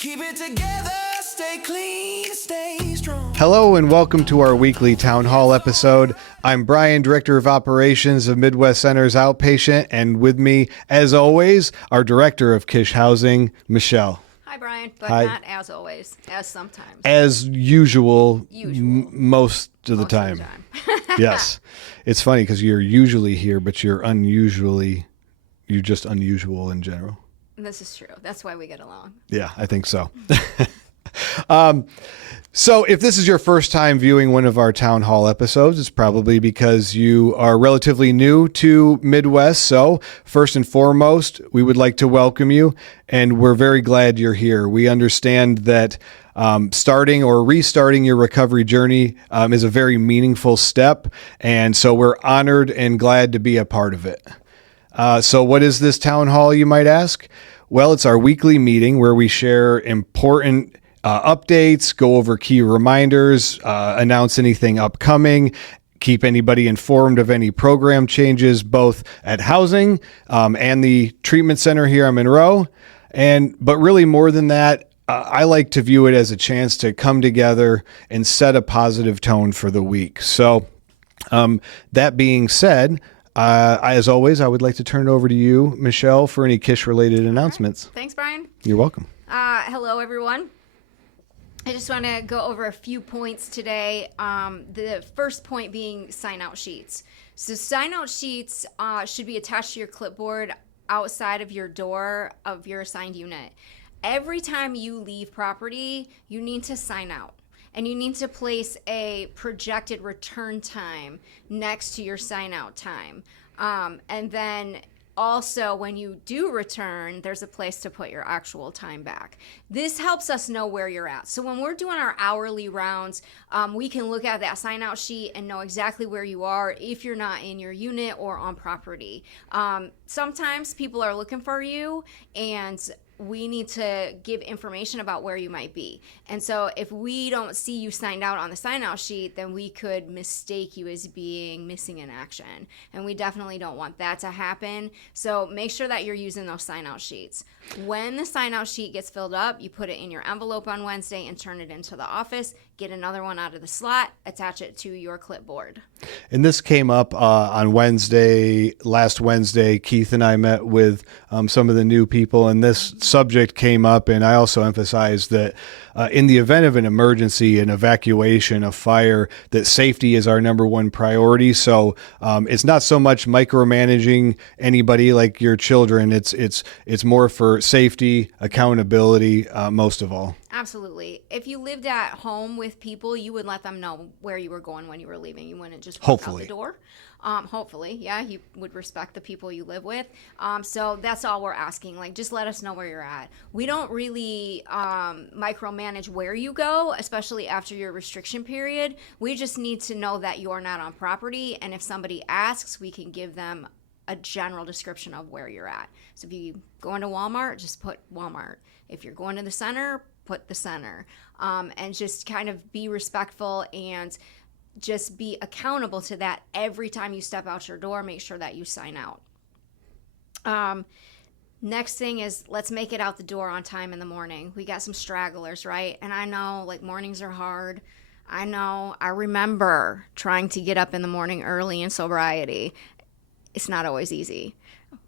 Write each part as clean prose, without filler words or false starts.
Keep it together, stay clean, stay strong. Hello and welcome to our weekly Town Hall episode. I'm Brian, Director of Operations of Midwest Center's Outpatient, and with me, as always, our Director of Kish Housing, Michelle. Hi, Brian, but Hi. not as always, as sometimes. As usual. Most of the time. Yes. It's funny because you're usually here, but you're just unusual in general. This is true. That's why we get along. Yeah, I think so. So if this is your first time viewing one of our Town Hall episodes, it's probably because you are relatively new to Midwest. So first and foremost, we would like to welcome you, and we're very glad you're here. We understand that starting or restarting your recovery journey is a very meaningful step, and so we're honored and glad to be a part of it. So what is this Town Hall, you might ask? Well, it's our weekly meeting where we share important updates, go over key reminders, announce anything upcoming, keep anybody informed of any program changes, both at housing and the treatment center here in Monroe. But really more than that, I like to view it as a chance to come together and set a positive tone for the week. So that being said, as always, I would like to turn it over to you, Michelle, for any Kish-related announcements. Right. Thanks, Brian. You're welcome. Hello, everyone. I just want to go over a few points today. The first point being sign-out sheets. So sign-out sheets should be attached to your clipboard outside of your door of your assigned unit. Every time you leave property, you need to sign out. And you need to place a projected return time next to your sign out time. And then also when you do return, there's a place to put your actual time back. This helps us know where you're at. So when we're doing our hourly rounds, we can look at that sign out sheet and know exactly where you are if you're not in your unit or on property. Sometimes people are looking for you, and we need to give information about where you might be. And so if we don't see you signed out on the sign out sheet, then we could mistake you as being missing in action. And we definitely don't want that to happen. So make sure that you're using those sign out sheets. When the sign out sheet gets filled up, you put it in your envelope on Wednesday and turn it into the office. Get another one out of the slot, attach it to your clipboard. And this came up on Wednesday, last Wednesday. Keith and I met with some of the new people, and this subject came up, and I also emphasized that in the event of an emergency, an evacuation, a fire, that safety is our number one priority. So it's not so much micromanaging anybody like your children. It's more for safety, accountability, most of all. Absolutely. If you lived at home with people, you would let them know where you were going when you were leaving. You wouldn't just walk out the door. Hopefully, yeah, you would respect the people you live with. So that's all we're asking. Like, just let us know where you're at. We don't really micromanage where you go, especially after your restriction period. We just need to know that you're not on property. And if somebody asks, we can give them a general description of where you're at. So if you go into Walmart, just put Walmart. If you're going to the center, put the center. And just kind of be respectful and just be accountable to that. Every time you step out your door, make sure that you sign out. Next thing is, let's make it out the door on time in the morning. We got some stragglers, right? And I know, like, mornings are hard. I know. I remember trying to get up in the morning early in sobriety. It's not always easy.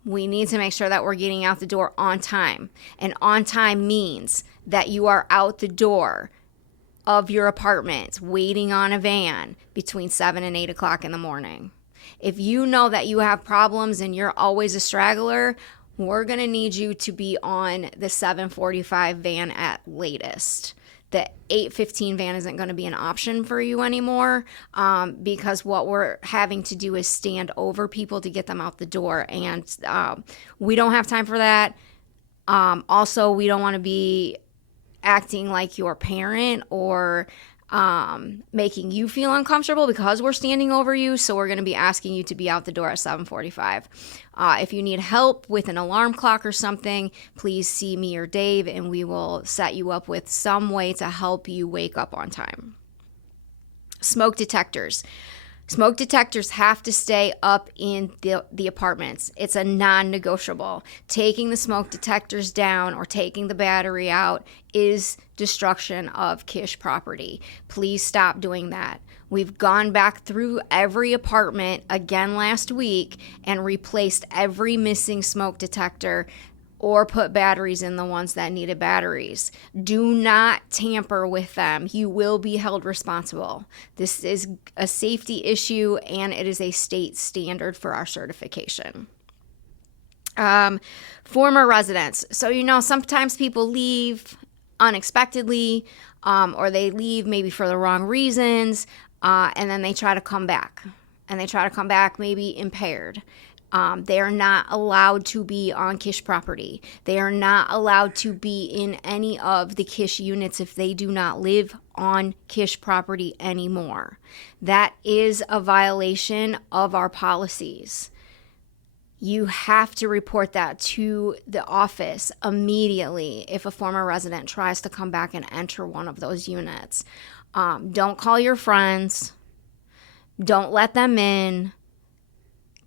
We need to make sure that we're getting out the door on time. And on time means that you are out the door of your apartment waiting on a van between 7 and 8 o'clock in the morning. If you know that you have problems and you're always a straggler, we're going to need you to be on the 7:45 van at latest. The 8:15 van isn't going to be an option for you anymore because what we're having to do is stand over people to get them out the door, and we don't have time for that. Also, we don't want to be acting like your parent or making you feel uncomfortable because we're standing over you. So we're going to be asking you to be out the door at 7:45. If you need help with an alarm clock or something, please see me or Dave, and we will set you up with some way to help you wake up on time. Smoke detectors. Smoke detectors have to stay up in the apartments. It's a non-negotiable. Taking the smoke detectors down or taking the battery out is destruction of Kish property. Please stop doing that. We've gone back through every apartment again last week and replaced every missing smoke detector or put batteries in the ones that needed batteries. Do not tamper with them. You will be held responsible. This is a safety issue and it is a state standard for our certification. Former residents. So, sometimes people leave unexpectedly or they leave maybe for the wrong reasons and then they try to come back. And they try to come back maybe impaired. They are not allowed to be on Kish property. They are not allowed to be in any of the Kish units if they do not live on Kish property anymore. That is a violation of our policies. You have to report that to the office immediately if a former resident tries to come back and enter one of those units. Don't call your friends. Don't let them in.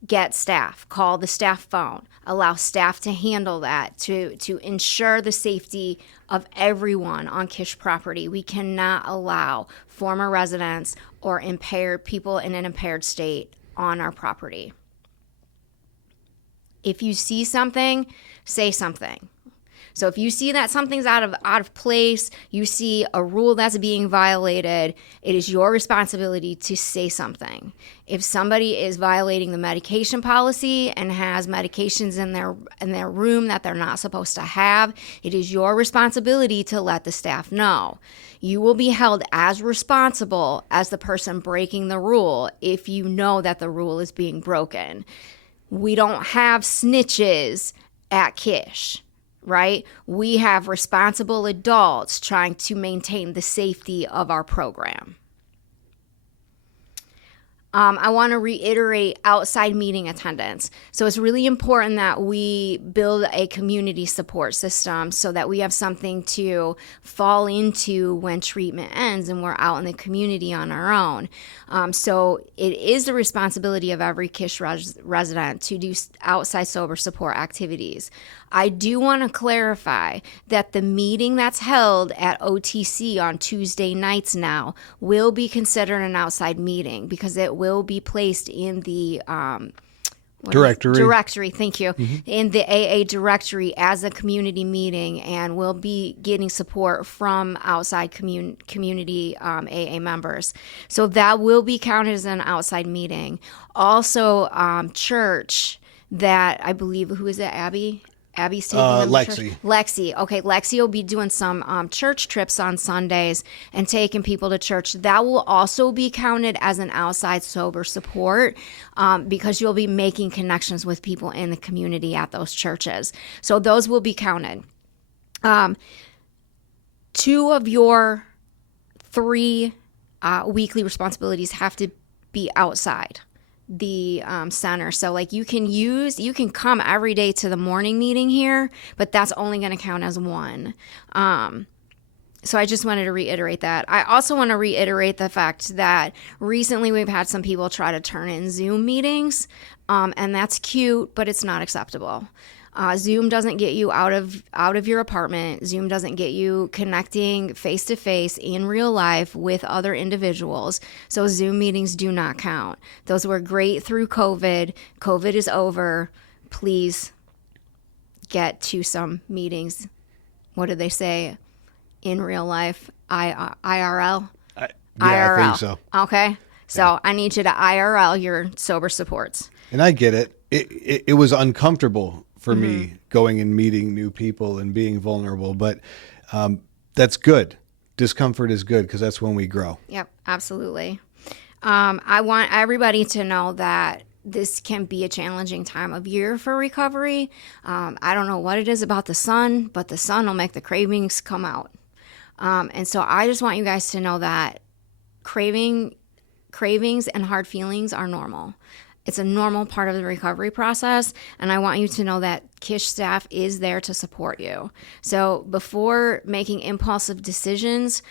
Get staff, call the staff phone, allow staff to handle that to ensure the safety of everyone on Kish property. We cannot allow former residents or impaired people in an impaired state on our property. If you see something, say something. So if you see that something's out of place, you see a rule that's being violated, it is your responsibility to say something. If somebody is violating the medication policy and has medications in their room that they're not supposed to have, it is your responsibility to let the staff know. You will be held as responsible as the person breaking the rule if you know that the rule is being broken. We don't have snitches at Kish. Right? We have responsible adults trying to maintain the safety of our program. I want to reiterate outside meeting attendance. So it's really important that we build a community support system so that we have something to fall into when treatment ends and we're out in the community on our own. So it is the responsibility of every Kish resident to do outside sober support activities. I do want to clarify that the meeting that's held at OTC on Tuesday nights now will be considered an outside meeting because it will be placed in the directory, thank you, in the AA directory as a community meeting, and we'll be getting support from outside community AA members. So that will be counted as an outside meeting. Also, church that I believe, who is it, Abby's taking them to Lexi. church. Lexi. Okay, Lexi will be doing some church trips on Sundays and taking people to church. That will also be counted as an outside sober support because you'll be making connections with people in the community at those churches. So those will be counted. 2 of your 3 weekly responsibilities have to be outside the center. So like you can come every day to the morning meeting here, but that's only going to count as 1. So I just wanted to reiterate that. I also want to reiterate the fact that recently we've had some people try to turn in Zoom meetings, and that's cute, but it's not acceptable. Zoom doesn't get you out of your apartment. Zoom doesn't get you connecting face-to-face in real life with other individuals. So Zoom meetings do not count. Those were great through COVID. COVID is over. Please get to some meetings. What did they say? In real life, IRL? IRL. I think so. Okay. So I need you to IRL your sober supports. And I get it. It was uncomfortable for me going and meeting new people and being vulnerable, but that's good. Discomfort is good because that's when we grow. Yep, absolutely. I want everybody to know that this can be a challenging time of year for recovery. I don't know what it is about the sun, but the sun will make the cravings come out. And so I just want you guys to know that cravings and hard feelings are normal. It's a normal part of the recovery process, and I want you to know that Kish staff is there to support you. So before making impulsive decisions,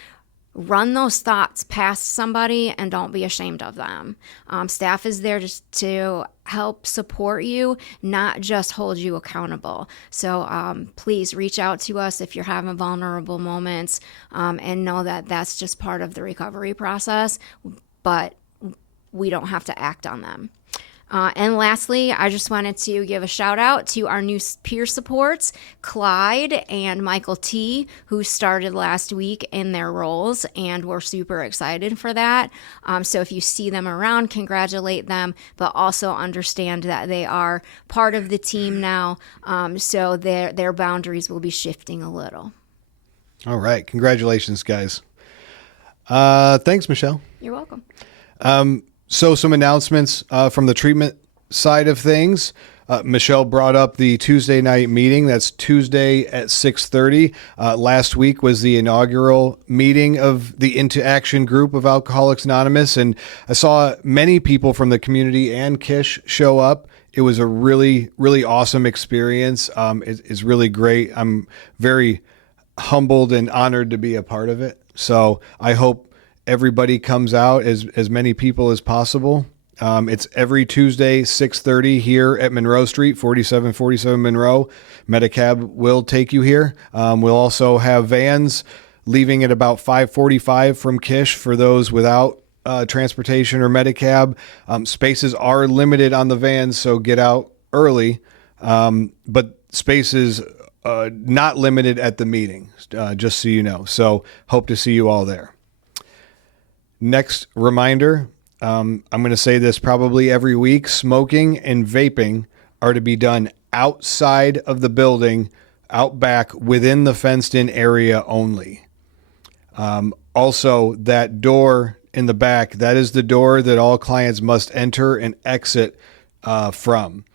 run those thoughts past somebody and don't be ashamed of them. Staff is there just to help support you, not just hold you accountable. So please reach out to us if you're having vulnerable moments, and know that that's just part of the recovery process, but we don't have to act on them. And lastly, I just wanted to give a shout out to our new peer supports, Clyde and Michael T., who started last week in their roles, and we're super excited for that. So if you see them around, congratulate them, but also understand that they are part of the team now, so their boundaries will be shifting a little. All right. Congratulations, guys. Thanks, Michelle. You're welcome. So some announcements from the treatment side of things. Michelle brought up the Tuesday night meeting. That's Tuesday at 6:30. Last week was the inaugural meeting of the Into Action group of Alcoholics Anonymous, and I saw many people from the community and Kish show up. It was a really, really awesome experience. It's really great. I'm very humbled and honored to be a part of it. So I hope everybody comes out, as many people as possible. It's every Tuesday, 6:30 here at Monroe Street, 4747 Monroe. Medicab will take you here. We'll also have vans leaving at about 5:45 from Kish for those without transportation or Medicab. Spaces are limited on the vans, so get out early. But spaces not limited at the meeting, just so you know. So hope to see you all there. Next reminder, I'm going to say this probably every week, smoking and vaping are to be done outside of the building, out back within the fenced in area only. Also, that door in the back, that is the door that all clients must enter and exit from.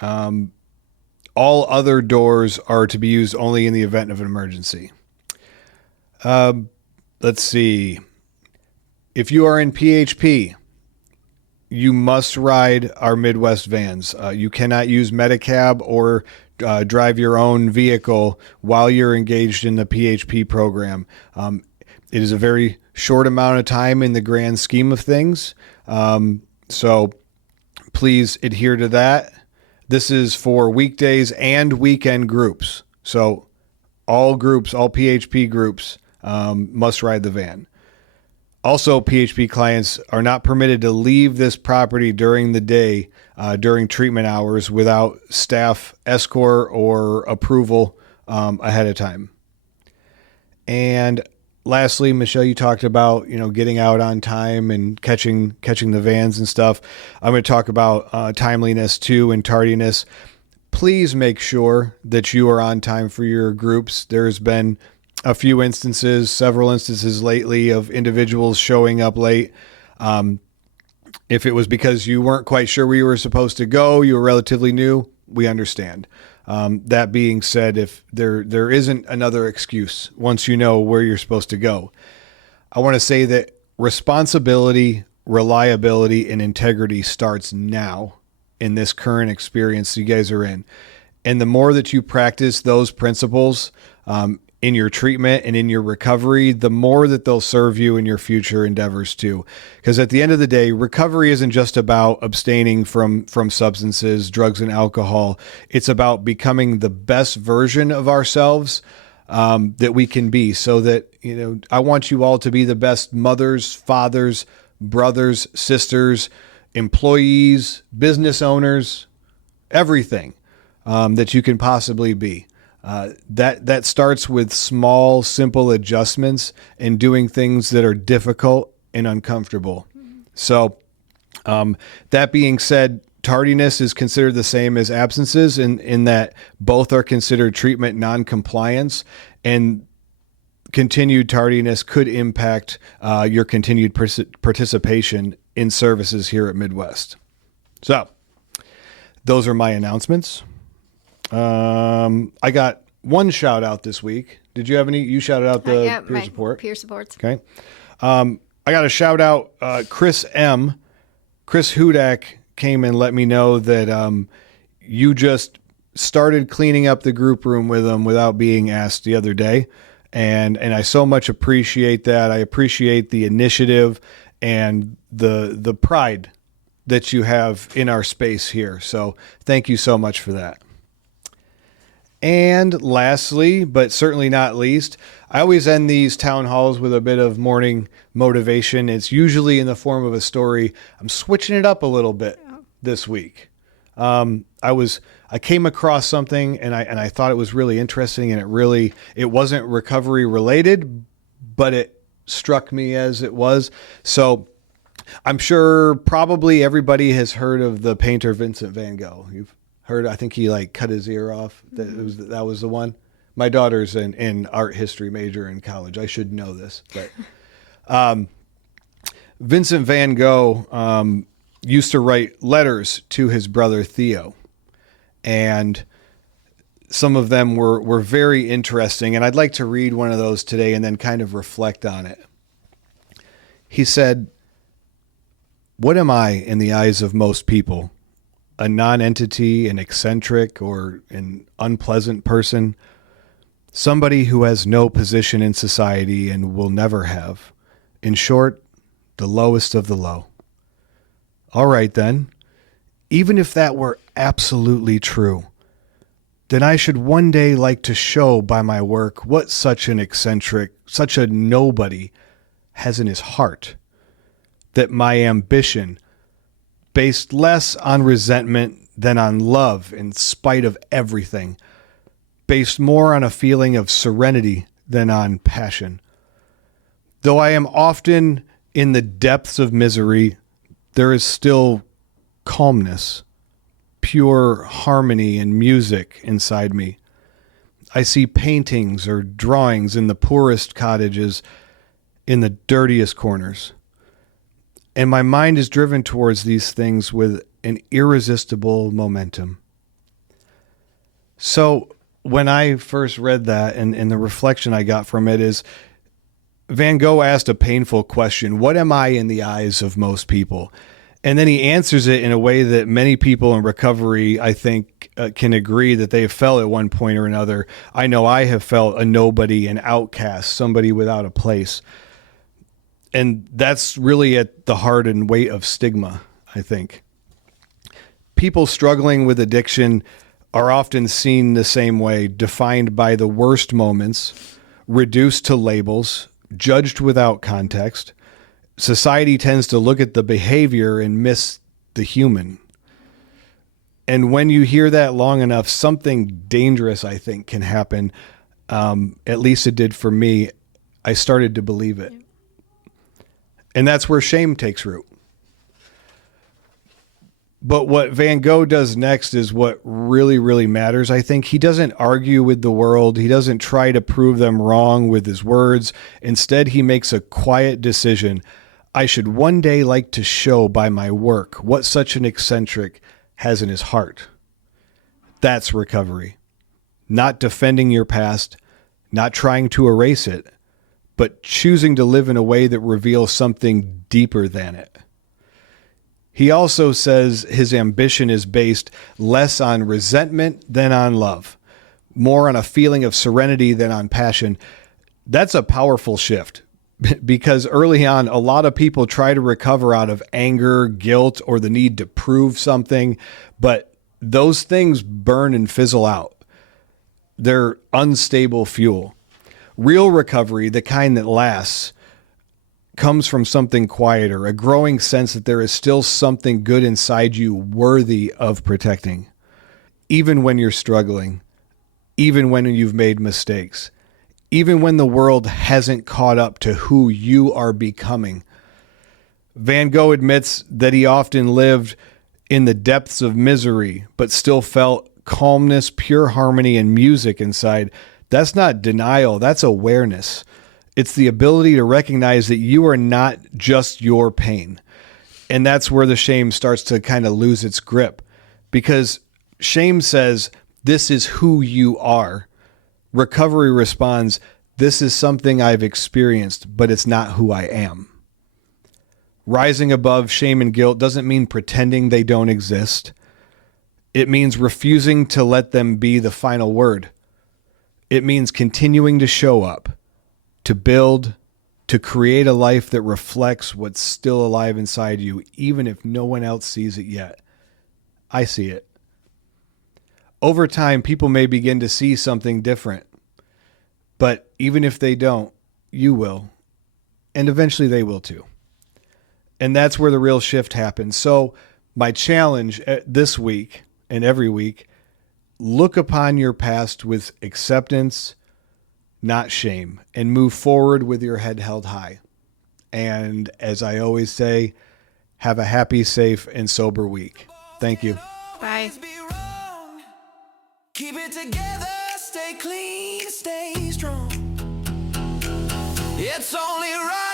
All other doors are to be used only in the event of an emergency. Let's see. If you are in PHP, you must ride our Midwest vans. You cannot use Medicab or drive your own vehicle while you're engaged in the PHP program. It is a very short amount of time in the grand scheme of things. So please adhere to that. This is for weekdays and weekend groups. So all groups, all PHP groups must ride the van. Also, PHP clients are not permitted to leave this property during the day, during treatment hours, without staff escort or approval ahead of time. And lastly, Michelle, you talked about, getting out on time and catching the vans and stuff. I'm going to talk about timeliness too and tardiness. Please make sure that you are on time for your groups. There's been a few instances, several instances lately of individuals showing up late. If it was because you weren't quite sure where you were supposed to go, you were relatively new, we understand. That being said, if there isn't another excuse once you know where you're supposed to go, I want to say that responsibility, reliability, and integrity starts now in this current experience you guys are in. And the more that you practice those principles, in your treatment and in your recovery, the more that they'll serve you in your future endeavors too. Because at the end of the day, recovery isn't just about abstaining from substances, drugs, and alcohol. It's about becoming the best version of ourselves that we can be, so that, I want you all to be the best mothers, fathers, brothers, sisters, employees, business owners, everything that you can possibly be. That starts with small, simple adjustments and doing things that are difficult and uncomfortable. So, that being said, tardiness is considered the same as absences in that both are considered treatment non-compliance, and continued tardiness could impact your continued participation in services here at Midwest. So, those are my announcements. I got one shout out this week. Did you have any? You shouted out the peer support. Peer supports. Okay. I got a shout out. Chris Hudak came and let me know that you just started cleaning up the group room with him without being asked the other day. And I so much appreciate that. I appreciate the initiative and the pride that you have in our space here. So thank you so much for that. And lastly, but certainly not least, I always end these town halls with a bit of morning motivation. It's usually in the form of a story. I'm switching it up a little bit this week. I came across something and I thought it was really interesting, and it wasn't recovery related, but it struck me as it was. So I'm sure probably everybody has heard of the painter Vincent van Gogh. You've heard, I think he like cut his ear off. That was the one. My daughter's an art history major in college. I should know this, but Vincent van Gogh used to write letters to his brother Theo, and some of them were very interesting. And I'd like to read one of those today and then kind of reflect on it. He said, "What am I in the eyes of most people? A non-entity, an eccentric, or an unpleasant person? Somebody who has no position in society and will never have. In short, the lowest of the low. All right, then. Even if that were absolutely true, then I should one day like to show by my work what such an eccentric, such a nobody has in his heart. That my ambition, based less on resentment than on love in spite of everything, based more on a feeling of serenity than on passion. Though I am often in the depths of misery, there is still calmness, pure harmony and music inside me. I see paintings or drawings in the poorest cottages, in the dirtiest corners. And my mind is driven towards these things with an irresistible momentum." So when I first read that, and the reflection I got from it is, Van Gogh asked a painful question: what am I in the eyes of most people? And then he answers it in a way that many people in recovery, I think, can agree that they've felt at one point or another. I know I have felt a nobody, an outcast, somebody without a place. And that's really at the heart and weight of stigma, I think. People struggling with addiction are often seen the same way, defined by the worst moments, reduced to labels, judged without context. Society tends to look at the behavior and miss the human. And when you hear that long enough, something dangerous, I think, can happen. At least it did for me. I started to believe it. And that's where shame takes root. But what Van Gogh does next is what really, really matters. I think he doesn't argue with the world. He doesn't try to prove them wrong with his words. Instead, he makes a quiet decision. I should one day like to show by my work what such an eccentric has in his heart. That's recovery. Not defending your past, not trying to erase it, but choosing to live in a way that reveals something deeper than it. He also says his ambition is based less on resentment than on love, more on a feeling of serenity than on passion. That's a powerful shift, because early on, a lot of people try to recover out of anger, guilt, or the need to prove something, but those things burn and fizzle out. They're unstable fuel. Real recovery, the kind that lasts, comes from something quieter, a growing sense that there is still something good inside you worthy of protecting. Even when you're struggling, even when you've made mistakes, even when the world hasn't caught up to who you are becoming. Van Gogh admits that he often lived in the depths of misery, but still felt calmness, pure harmony, and music inside. That's not denial, that's awareness. It's the ability to recognize that you are not just your pain. And that's where the shame starts to kind of lose its grip, because shame says, this is who you are. Recovery responds, this is something I've experienced, but it's not who I am. Rising above shame and guilt doesn't mean pretending they don't exist. It means refusing to let them be the final word. It means continuing to show up, to build, to create a life that reflects what's still alive inside you, even if no one else sees it yet. I see it. Over time, people may begin to see something different. But even if they don't, you will. And eventually they will too. And that's where the real shift happens. So my challenge this week and every week, look upon your past with acceptance, not shame, and move forward with your head held high. And as I always say, have a happy, safe, and sober week. Thank you. Bye. Be wrong. Keep it together, stay clean, stay strong. It's only right.